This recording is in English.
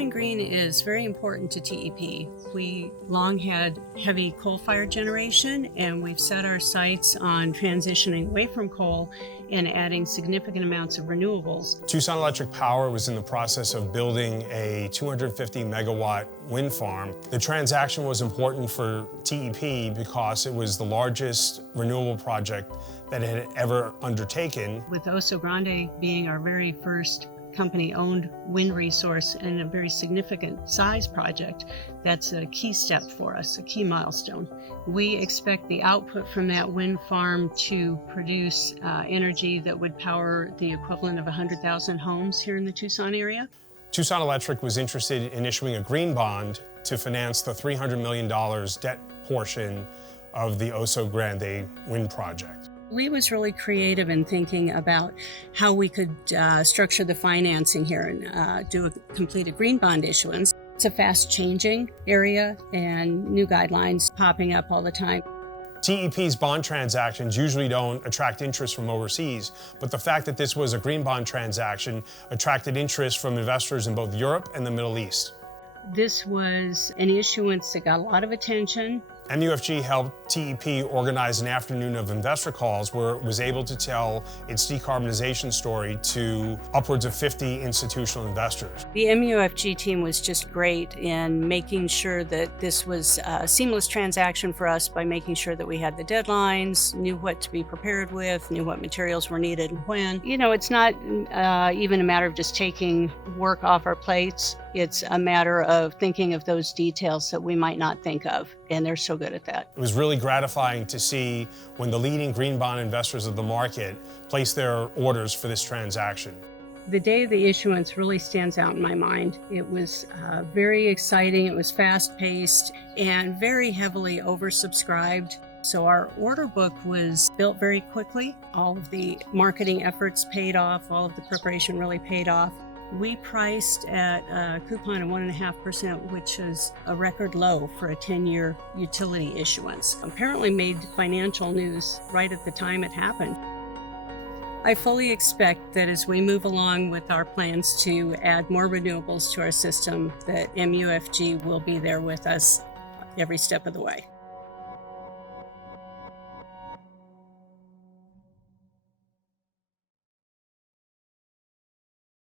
Going green is very important to TEP. We long had heavy coal-fired generation, and we've set our sights on transitioning away from coal and adding significant amounts of renewables. Tucson Electric Power was in the process of building a 250 megawatt wind farm. The transaction was important for TEP because it was the largest renewable project that it had ever undertaken. With Oso Grande being our very first company-owned wind resource and a very significant size project, that's a key step for us, a key milestone. We expect the output from that wind farm to produce energy that would power the equivalent of 100,000 homes here in the Tucson area. Tucson Electric was interested in issuing a green bond to finance the $300 million debt portion of the Oso Grande wind project. Lee was really creative in thinking about how we could structure the financing here and do a completed green bond issuance. It's a fast-changing area and new guidelines popping up all the time. TEP's bond transactions usually don't attract interest from overseas, but the fact that this was a green bond transaction attracted interest from investors in both Europe and the Middle East. This was an issuance that got a lot of attention. MUFG helped TEP organize an afternoon of investor calls where it was able to tell its decarbonization story to upwards of 50 institutional investors. The MUFG team was just great in making sure that this was a seamless transaction for us by making sure that we had the deadlines, knew what to be prepared with, knew what materials were needed and when. You know, it's not even a matter of just taking work off our plates. It's a matter of thinking of those details that we might not think of, and they're so good at that. It was really gratifying to see when the leading green bond investors of the market placed their orders for this transaction. The day of the issuance really stands out in my mind. It was very exciting, it was fast-paced, and very heavily oversubscribed. So our order book was built very quickly. All of the marketing efforts paid off, all of the preparation really paid off. We priced at a coupon of 1.5%, which is a record low for a 10-year utility issuance. Apparently made financial news right at the time it happened. I fully expect that as we move along with our plans to add more renewables to our system, that MUFG will be there with us every step of the way.